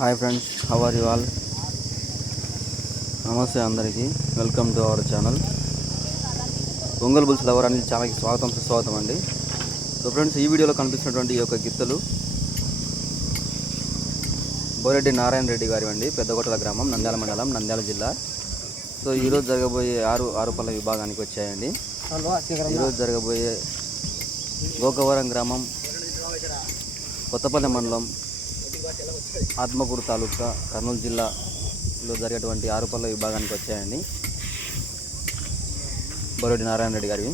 Hi friends, how are you all? నమస్తే అందరికీ. Welcome to our channel Ongole bulls lover అనే ఛానల్కి సుస్వాగతం అండి. సో ఫ్రెండ్స్, ఈ వీడియోలో కనిపిస్తున్నటువంటి ఈ యొక్క గిత్తలు బోరెడ్డి నారాయణ రెడ్డి గారి అండి, పెద్దగొట్టల గ్రామం, నంద్యాల మండలం, నంద్యాల జిల్లా. సో ఈరోజు జరగబోయే ఆరు పళ్ళ విభాగానికి వచ్చాయండి. ఈరోజు జరగబోయే గోకవరం గ్రామం, కొత్తపల్లి మండలం, ఆత్మకూరు తాలూకా, కర్నూలు జిల్లాలో జరిగేటువంటి ఆరుపల్ల విభాగానికి వచ్చాయండి బోరెడ్డి నారాయణ రెడ్డి గారివి.